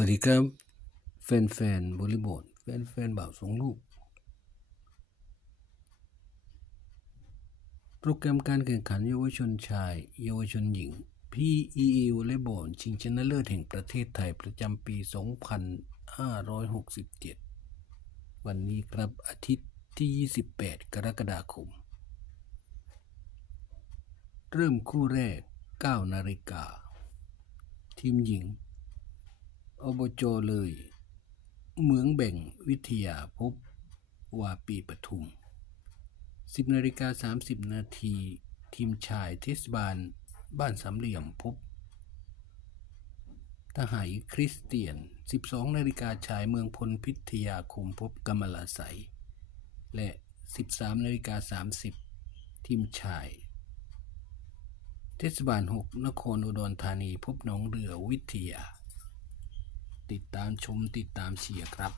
วัสดีครับ แฟนๆบริบท แฟนๆบ่าวสองลูก โปรแกรมการแข่งขันเยาวชนชาย เยาวชนหญิง PEA วอลเลย์บอลชิงชนะเลิศแห่งประเทศไทยประจำปี 2567 วันนี้ครับอาทิตย์ที่ 28 กรกฎาคม เริ่มคู่แรก 9 นาฬิกา ทีมหญิง อบจเลย เหมืองแบ่งวิทยาพบวาปีปทุม 10นาฬิกา30 นาทีทีมชายเทศบาล บ้านสามเหลี่ยมพบ ทหารคริสเตียน 12นาฬิกาชายเมืองพลพิทยาคมพบกมลาไสยและ 13นาฬิกา30 ทีมชาย เทศบาล 6 นครอุดรธานีพบหนองเรือวิทยา ติดตามชมติดตามเชียร์ครับ